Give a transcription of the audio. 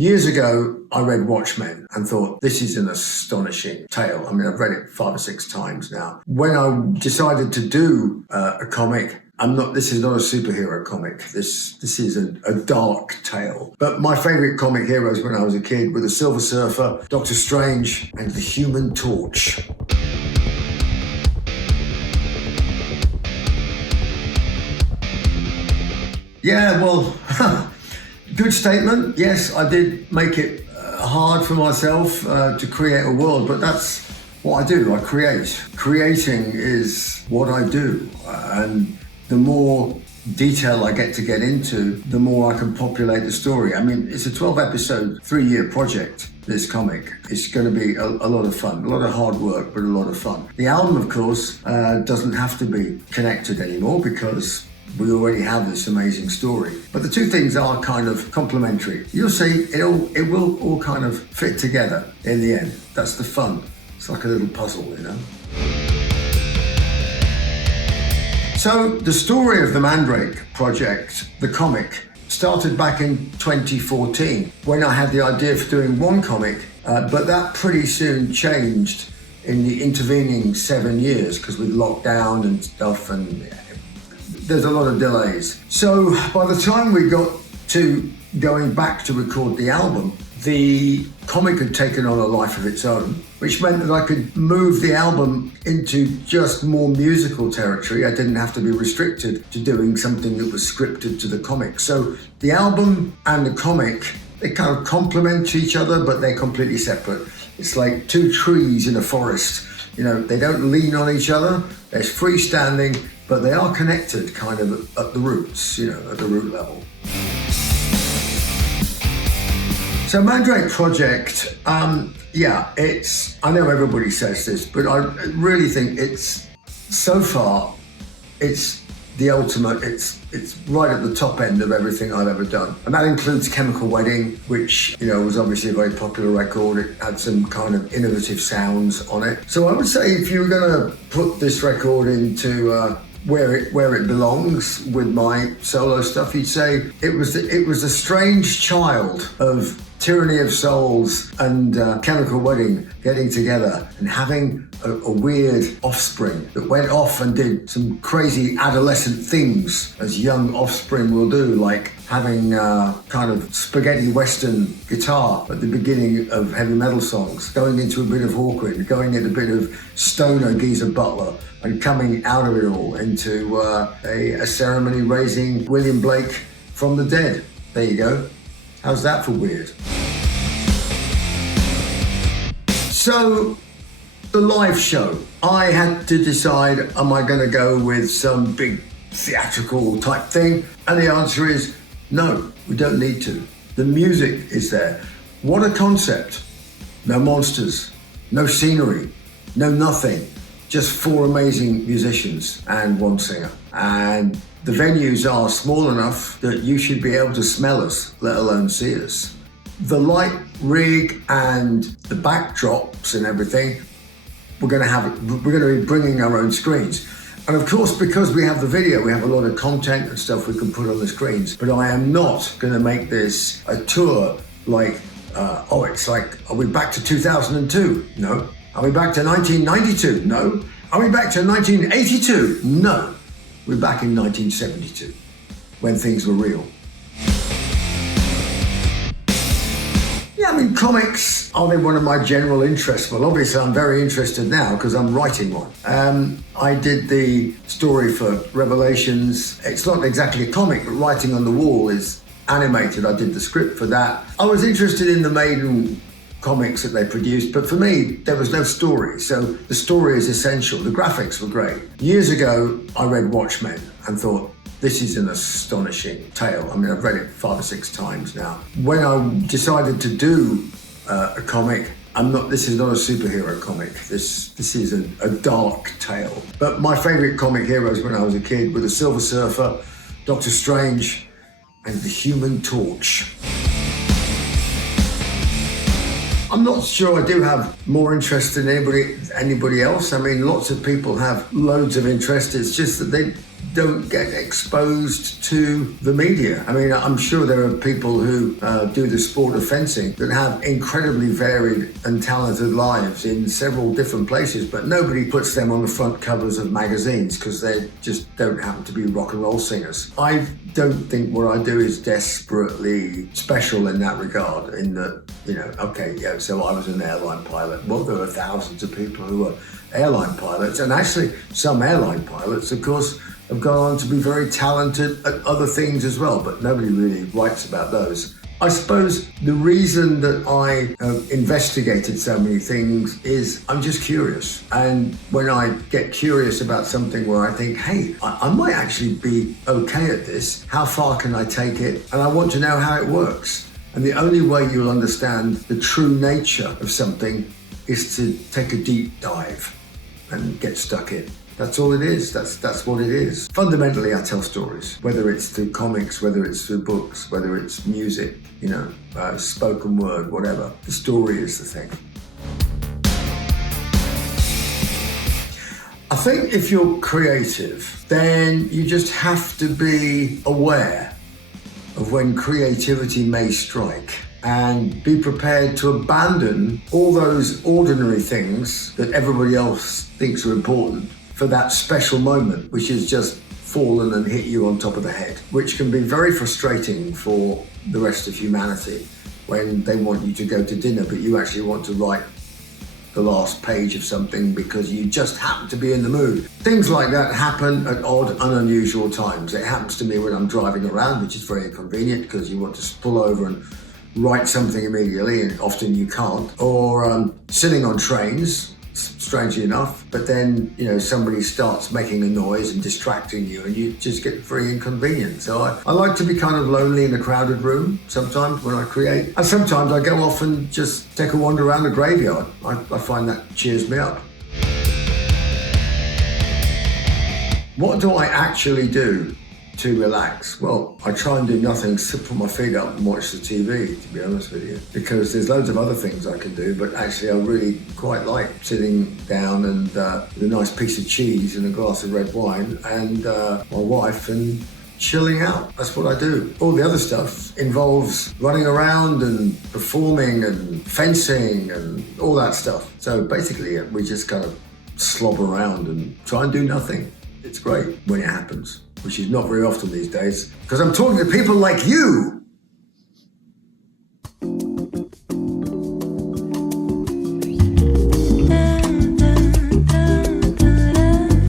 Years ago, I read Watchmen and thought, this is an astonishing tale. I mean, I've read it 5 or 6 times now. When I decided to do a comic, this is not a superhero comic. This is a dark tale. But my favorite comic heroes when I was a kid were the Silver Surfer, Doctor Strange, and the Human Torch. Yeah, well, good statement. Yes, I did make it hard for myself to create a world, but that's what I do. I create. Creating is what I do. And the more detail I get into, the more I can populate the story. I mean, it's a 12-episode, 3-year project, this comic. It's going to be a lot of fun, a lot of hard work, but a lot of fun. The album, of course, doesn't have to be connected anymore because we already have this amazing story. But the two things are kind of complementary. You'll see it will all kind of fit together in the end. That's the fun. It's like a little puzzle, you know? So the story of the Mandrake Project, the comic, started back in 2014 when I had the idea for doing one comic, but that pretty soon changed in the intervening 7 years because with lockdown and stuff, and there's a lot of delays. So by the time we got to going back to record the album, the comic had taken on a life of its own, which meant that I could move the album into just more musical territory. I didn't have to be restricted to doing something that was scripted to the comic. So the album and the comic, they kind of complement each other, but they're completely separate. It's like two trees in a forest. You know, they don't lean on each other. They're freestanding, but they are connected kind of at the roots, you know, at the root level. So Mandrake Project, I know everybody says this, but I really think so far, it's the ultimate, it's right at the top end of everything I've ever done. And that includes Chemical Wedding, which, you know, was obviously a very popular record. It had some kind of innovative sounds on it. So I would say if you were gonna put this record into where it belongs with my solo stuff, you'd say it was a strange child of Tyranny of Souls and Chemical Wedding getting together and having a weird offspring that went off and did some crazy adolescent things as young offspring will do, like having kind of spaghetti western guitar at the beginning of heavy metal songs, going into a bit of Hawkwind, going into a bit of stoner Geezer Butler, and coming out of it all into a ceremony raising William Blake from the dead. There you go. How's that for weird? So, the live show. I had to decide, am I going to go with some big theatrical type thing? And the answer is no, we don't need to. The music is there. What a concept. No monsters, no scenery, no nothing. Just 4 amazing musicians and 1 singer. And the venues are small enough that you should be able to smell us, let alone see us. The light rig and the backdrops and everything, we're going to be bringing our own screens. And of course, because we have the video, we have a lot of content and stuff we can put on the screens. But I am not going to make this a tour like, it's like, are we back to 2002? No. Are we back to 1992? No. Are we back to 1982? No. We're back in 1972, when things were real. Yeah, I mean, comics, are they one of my general interests? Well, obviously I'm very interested now because I'm writing one. I did the story for Revelations. It's not exactly a comic, but Writing on the Wall is animated. I did the script for that. I was interested in the Maiden comics that they produced, but for me, there was no story. So the story is essential. The graphics were great. Years ago, I read Watchmen and thought, this is an astonishing tale. I mean, I've read it 5 or 6 times now. When I decided to do a comic, this is not a superhero comic. This is a dark tale. But my favorite comic heroes when I was a kid were the Silver Surfer, Doctor Strange, and the Human Torch. I'm not sure I do have more interest than anybody else. I mean, lots of people have loads of interest. It's just that don't get exposed to the media. I mean, I'm sure there are people who do the sport of fencing that have incredibly varied and talented lives in several different places, but nobody puts them on the front covers of magazines because they just don't happen to be rock and roll singers. I don't think what I do is desperately special in that regard, in that, so I was an airline pilot. Well, there are thousands of people who are airline pilots, and actually some airline pilots, of course, have gone on to be very talented at other things as well, but nobody really writes about those. I suppose the reason that I have investigated so many things is I'm just curious. And when I get curious about something where I think, hey, I might actually be okay at this, how far can I take it? And I want to know how it works. And the only way you'll understand the true nature of something is to take a deep dive and get stuck in. That's all it is. That's what it is. Fundamentally, I tell stories, whether it's through comics, whether it's through books, whether it's music, spoken word, whatever. The story is the thing. I think if you're creative, then you just have to be aware of when creativity may strike and be prepared to abandon all those ordinary things that everybody else thinks are important for that special moment, which has just fallen and hit you on top of the head, which can be very frustrating for the rest of humanity when they want you to go to dinner, but you actually want to write the last page of something because you just happen to be in the mood. Things like that happen at odd and unusual times. It happens to me when I'm driving around, which is very inconvenient because you want to pull over and write something immediately, and often you can't. Or sitting on trains, strangely enough, but then somebody starts making a noise and distracting you, and you just get very inconvenient. So I like to be kind of lonely in a crowded room sometimes when I create, and sometimes I go off and just take a wander around the graveyard. I find that cheers me up. What do I actually do to relax? Well, I try and do nothing except put my feet up and watch the TV, to be honest with you, because there's loads of other things I can do, but actually I really quite like sitting down and with a nice piece of cheese and a glass of red wine and my wife and chilling out. That's what I do. All the other stuff involves running around and performing and fencing and all that stuff. So basically we just kind of slob around and try and do nothing. It's great when it happens, which is not very often these days, because I'm talking to people like you.